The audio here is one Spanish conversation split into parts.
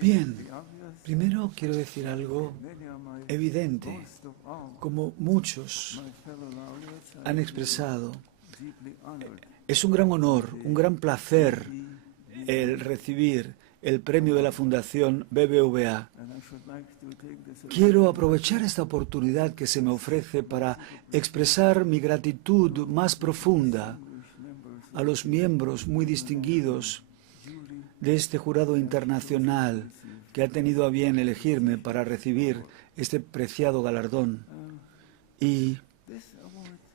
Bien, primero quiero decir algo evidente. Como muchos han expresado, es un gran honor, un gran placer el recibir el premio de la Fundación BBVA. Quiero aprovechar esta oportunidad que se me ofrece para expresar mi gratitud más profunda a los miembros muy distinguidos de este jurado internacional que ha tenido a bien elegirme para recibir este preciado galardón. Y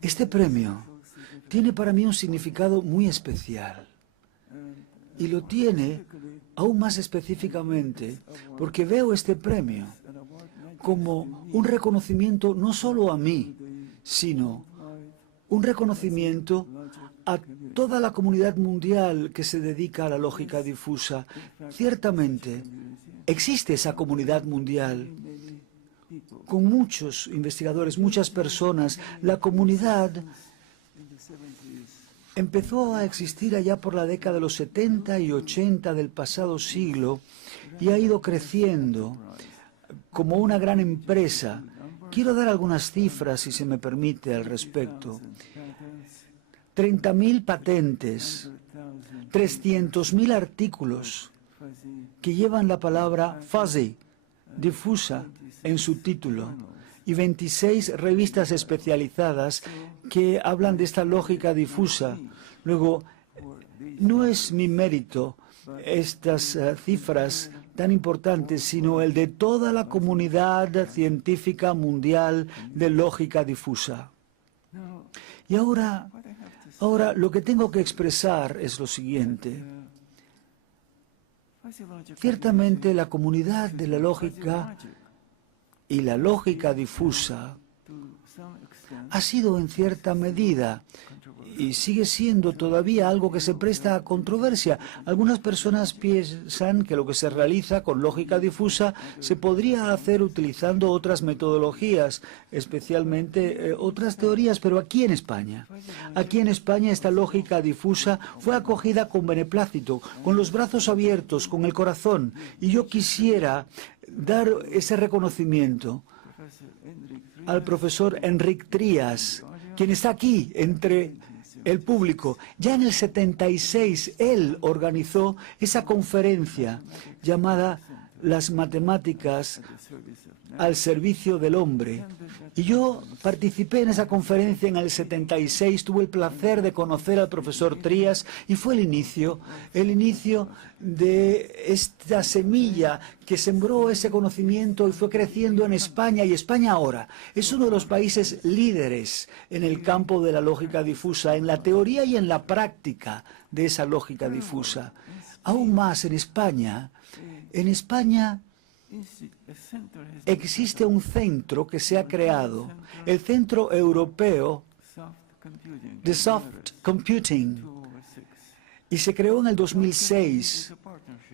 este premio tiene para mí un significado muy especial. Y lo tiene aún más específicamente porque veo este premio como un reconocimiento no solo a mí, sino un reconocimiento a toda la comunidad mundial que se dedica a la lógica difusa. Ciertamente, existe esa comunidad mundial con muchos investigadores, muchas personas. La comunidad empezó a existir allá por la década de los 70 y 80 del pasado siglo y ha ido creciendo como una gran empresa. Quiero dar algunas cifras, si se me permite, al respecto. 30.000 patentes, 300.000 artículos que llevan la palabra fuzzy, difusa, en su título, y 26 revistas especializadas que hablan de esta lógica difusa. Luego, no es mi mérito estas cifras tan importantes, sino el de toda la comunidad científica mundial de lógica difusa. Y ahora lo que tengo que expresar es lo siguiente. Ciertamente la comunidad de la lógica y la lógica difusa ha sido en cierta medida y sigue siendo todavía algo que se presta a controversia. Algunas personas piensan que lo que se realiza con lógica difusa se podría hacer utilizando otras metodologías, especialmente otras teorías, pero aquí en España esta lógica difusa fue acogida con beneplácito, con los brazos abiertos, con el corazón, y yo quisiera dar ese reconocimiento al profesor Enric Trias, quien está aquí entre el público. Ya en el 76 él organizó esa conferencia llamada Las matemáticas al servicio del hombre. Y yo participé en esa conferencia en el 76, tuve el placer de conocer al profesor Trias y fue el inicio de esta semilla que sembró ese conocimiento y fue creciendo en España, y España ahora es uno de los países líderes en el campo de la lógica difusa, en la teoría y en la práctica de esa lógica difusa. Aún más en España existe un centro que se ha creado, el Centro Europeo de Soft Computing, y se creó en el 2006.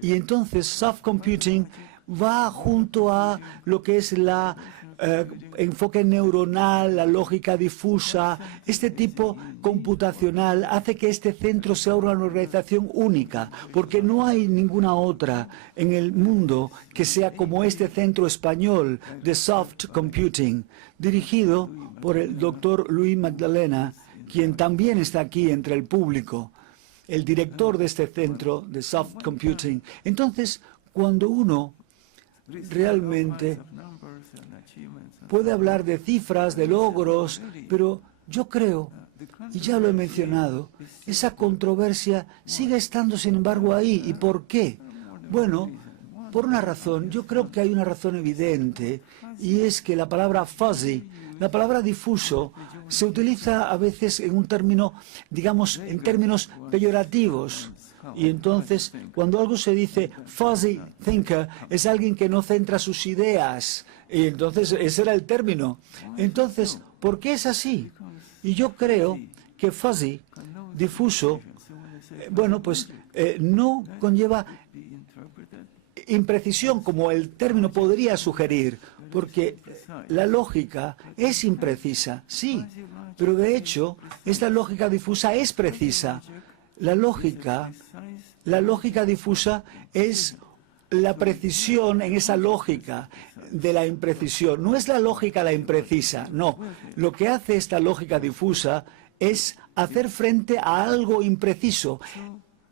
Y entonces Soft Computing va junto a lo que es la enfoque neuronal, la lógica difusa. Este tipo computacional hace que este centro sea una organización única, porque no hay ninguna otra en el mundo que sea como este centro español de Soft Computing, dirigido por el doctor Luis Magdalena, quien también está aquí entre el público, el director de este centro de Soft Computing. Entonces, cuando uno realmente puede hablar de cifras, de logros, pero yo creo, y ya lo he mencionado, esa controversia sigue estando sin embargo ahí. ¿Y por qué? Bueno, por una razón. Yo creo que hay una razón evidente, y es que la palabra fuzzy, la palabra difuso, se utiliza a veces en un término, digamos, en términos peyorativos. Y entonces, cuando algo se dice fuzzy thinker, es alguien que no centra sus ideas. Y entonces, ese era el término. Entonces, ¿por qué es así? Y yo creo que fuzzy, difuso, bueno, pues no conlleva imprecisión, como el término podría sugerir, porque la lógica es imprecisa, sí, pero de hecho, esta lógica difusa es precisa. La lógica difusa es la precisión en esa lógica de la imprecisión. No es la lógica la imprecisa, no. Lo que hace esta lógica difusa es hacer frente a algo impreciso.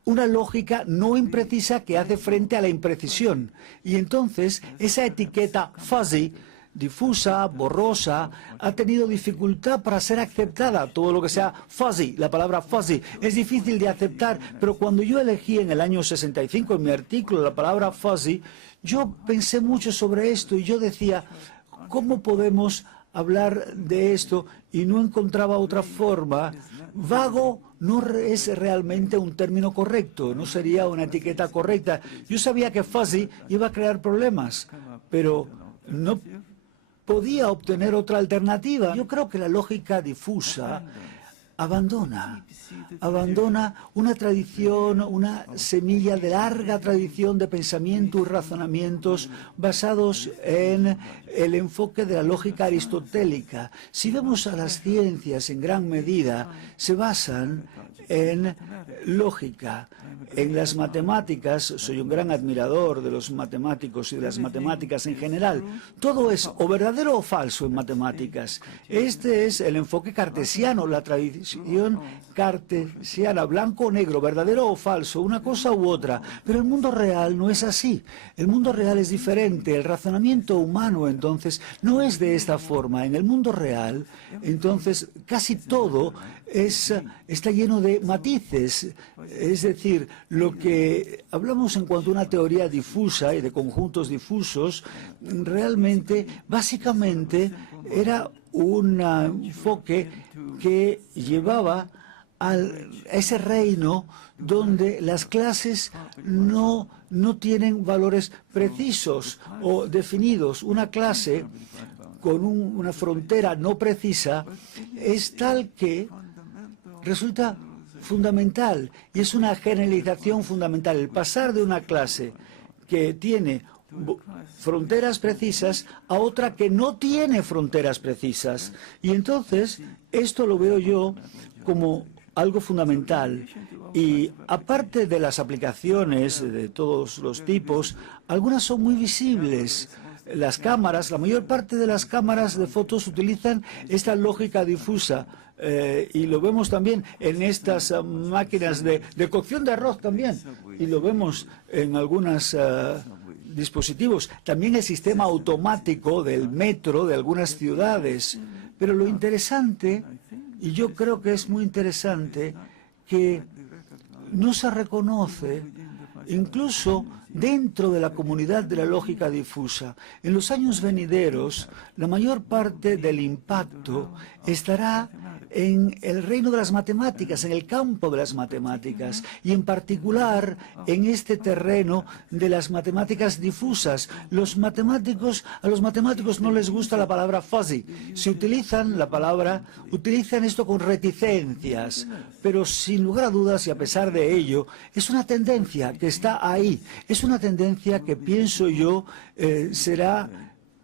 Una lógica no imprecisa que hace frente a la imprecisión. Y entonces esa etiqueta fuzzy, difusa, borrosa, ha tenido dificultad para ser aceptada. Todo lo que sea fuzzy, la palabra fuzzy, es difícil de aceptar. Pero cuando yo elegí en el año 65 en mi artículo la palabra fuzzy, yo pensé mucho sobre esto y yo decía, ¿cómo podemos hablar de esto? Y no encontraba otra forma. Vago no es realmente un término correcto, no sería una etiqueta correcta. Yo sabía que fuzzy iba a crear problemas, pero no podía obtener otra alternativa. Yo creo que la lógica difusa abandona una tradición, una semilla de larga tradición de pensamiento y razonamientos basados en el enfoque de la lógica aristotélica. Si vemos a las ciencias, en gran medida se basan en lógica. En las matemáticas, soy un gran admirador de los matemáticos y de las matemáticas en general. Todo es o verdadero o falso en matemáticas. Este es el enfoque cartesiano, la tradición cartesiana, blanco o negro, verdadero o falso, una cosa u otra. Pero el mundo real no es así. El mundo real es diferente. El razonamiento humano, entonces, no es de esta forma. En el mundo real, entonces, casi todo está lleno de matices. Es decir, lo que hablamos en cuanto a una teoría difusa y de conjuntos difusos, realmente, básicamente, era un enfoque que llevaba a ese reino donde las clases no tienen valores precisos o definidos. Una clase con una frontera no precisa es tal que resulta fundamental y es una generalización fundamental. El pasar de una clase que tiene fronteras precisas a otra que no tiene fronteras precisas. Y entonces esto lo veo yo como algo fundamental. Y aparte de las aplicaciones de todos los tipos, algunas son muy visibles. Las cámaras, la mayor parte de las cámaras de fotos utilizan esta lógica difusa. Y lo vemos también en estas máquinas de cocción de arroz también. Y lo vemos en algunos dispositivos. También el sistema automático del metro de algunas ciudades. Pero lo interesante, y yo creo que es muy interesante, que no se reconoce incluso dentro de la comunidad de la lógica difusa. En los años venideros, la mayor parte del impacto estará en el reino de las matemáticas, en el campo de las matemáticas, y en particular en este terreno de las matemáticas difusas. A los matemáticos no les gusta la palabra fuzzy. Si utilizan esto con reticencias, pero sin lugar a dudas y a pesar de ello, es una tendencia que está ahí. Es una tendencia que pienso yo será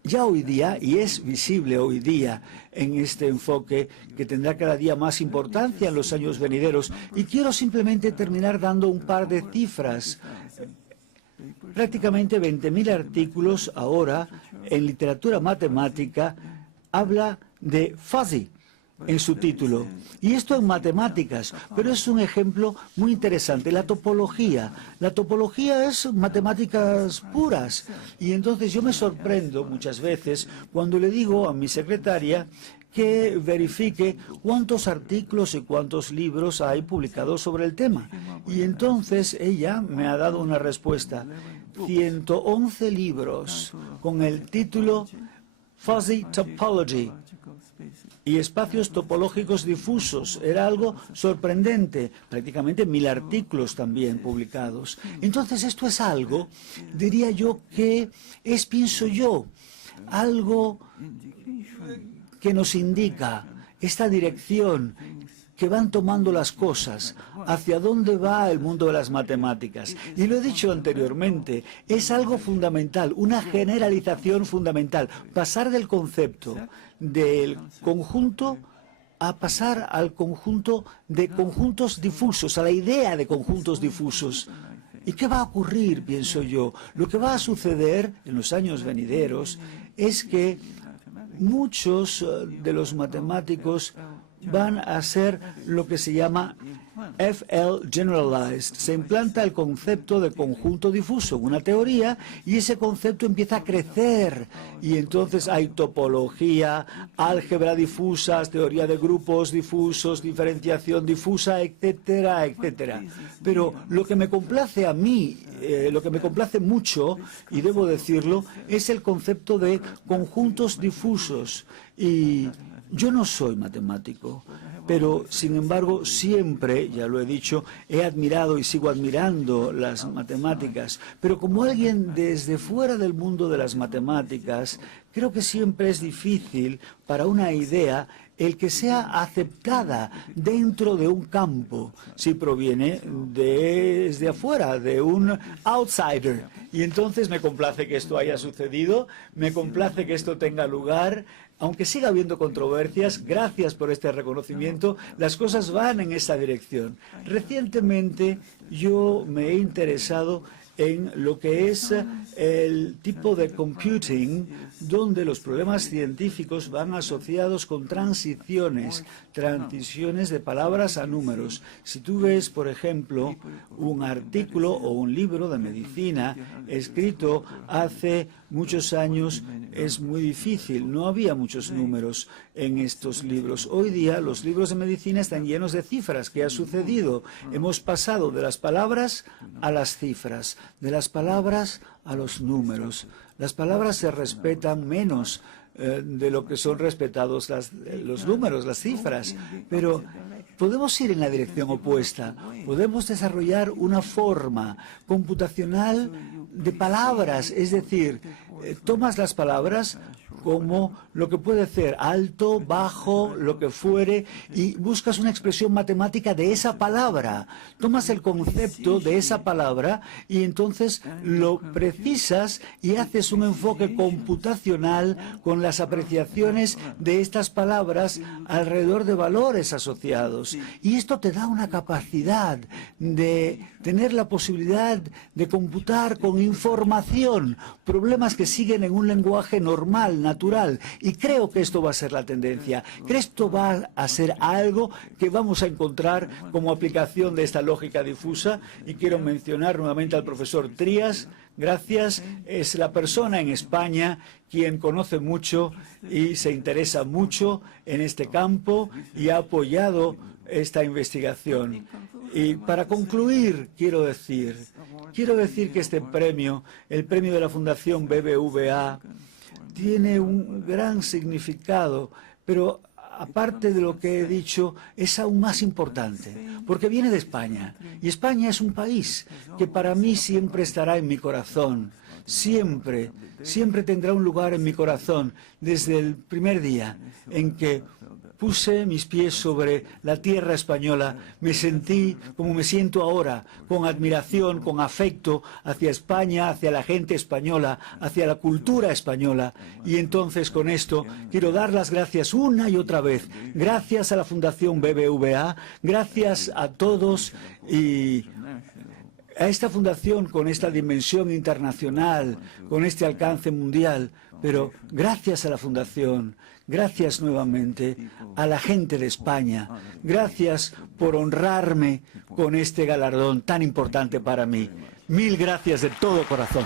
ya hoy día, y es visible hoy día en este enfoque que tendrá cada día más importancia en los años venideros. Y quiero simplemente terminar dando un par de cifras. Prácticamente 20.000 artículos ahora en literatura matemática habla de fuzzy en su título. Y esto en matemáticas, pero es un ejemplo muy interesante. La topología. La topología es matemáticas puras. Y entonces yo me sorprendo muchas veces cuando le digo a mi secretaria que verifique cuántos artículos y cuántos libros hay publicados sobre el tema. Y entonces ella me ha dado una respuesta. 111 libros con el título Fuzzy Topology y espacios topológicos difusos. Era algo sorprendente. Prácticamente 1000 artículos también publicados. Entonces esto es algo, diría yo, que es, pienso yo, algo que nos indica esta dirección que van tomando las cosas, hacia dónde va el mundo de las matemáticas. Y lo he dicho anteriormente, es algo fundamental, una generalización fundamental, pasar del concepto del conjunto a pasar al conjunto de conjuntos difusos, a la idea de conjuntos difusos. ¿Y qué va a ocurrir, pienso yo? Lo que va a suceder en los años venideros es que muchos de los matemáticos van a ser lo que se llama FL Generalized. Se implanta el concepto de conjunto difuso, una teoría, y ese concepto empieza a crecer. Y entonces hay topología, álgebra difusa, teoría de grupos difusos, diferenciación difusa, etcétera, etcétera. Pero lo que me complace a mí, lo que me complace mucho, y debo decirlo, es el concepto de conjuntos difusos. Y yo no soy matemático, pero sin embargo siempre, ya lo he dicho, he admirado y sigo admirando las matemáticas. Pero como alguien desde fuera del mundo de las matemáticas, creo que siempre es difícil para una idea el que sea aceptada dentro de un campo, si proviene desde afuera, de un outsider. Y entonces me complace que esto haya sucedido, me complace que esto tenga lugar. Aunque siga habiendo controversias, gracias por este reconocimiento, las cosas van en esa dirección. Recientemente yo me he interesado en lo que es el tipo de computing donde los problemas científicos van asociados con transiciones de palabras a números. Si tú ves, por ejemplo, un artículo o un libro de medicina escrito hace muchos años, es muy difícil. No había muchos números en estos libros. Hoy día los libros de medicina están llenos de cifras. ¿Qué ha sucedido? Hemos pasado de las palabras a las cifras, de las palabras a los números. Las palabras se respetan menos de lo que son respetados los números, las cifras, pero podemos ir en la dirección opuesta. Podemos desarrollar una forma computacional de palabras, es decir, tomas las palabras como lo que puede ser alto, bajo, lo que fuere, y buscas una expresión matemática de esa palabra. Tomas el concepto de esa palabra y entonces lo precisas y haces un enfoque computacional con las apreciaciones de estas palabras alrededor de valores asociados. Y esto te da una capacidad de tener la posibilidad de computar con información problemas que siguen en un lenguaje normal, natural. Y creo que esto va a ser la tendencia. Creo que esto va a ser algo que vamos a encontrar como aplicación de esta lógica difusa. Y quiero mencionar nuevamente al profesor Trías. Gracias. Es la persona en España quien conoce mucho y se interesa mucho en este campo y ha apoyado esta investigación. Y para concluir, quiero decir que este premio, el premio de la Fundación BBVA, tiene un gran significado, pero aparte de lo que he dicho, es aún más importante, porque viene de España. Y España es un país que para mí siempre estará en mi corazón. Siempre, siempre tendrá un lugar en mi corazón, desde el primer día en que puse mis pies sobre la tierra española, me sentí como me siento ahora, con admiración, con afecto hacia España, hacia la gente española, hacia la cultura española. Y entonces con esto quiero dar las gracias una y otra vez. Gracias a la Fundación BBVA, gracias a todos y a esta fundación con esta dimensión internacional, con este alcance mundial, pero gracias a la fundación, gracias nuevamente a la gente de España, gracias por honrarme con este galardón tan importante para mí. Mil gracias de todo corazón.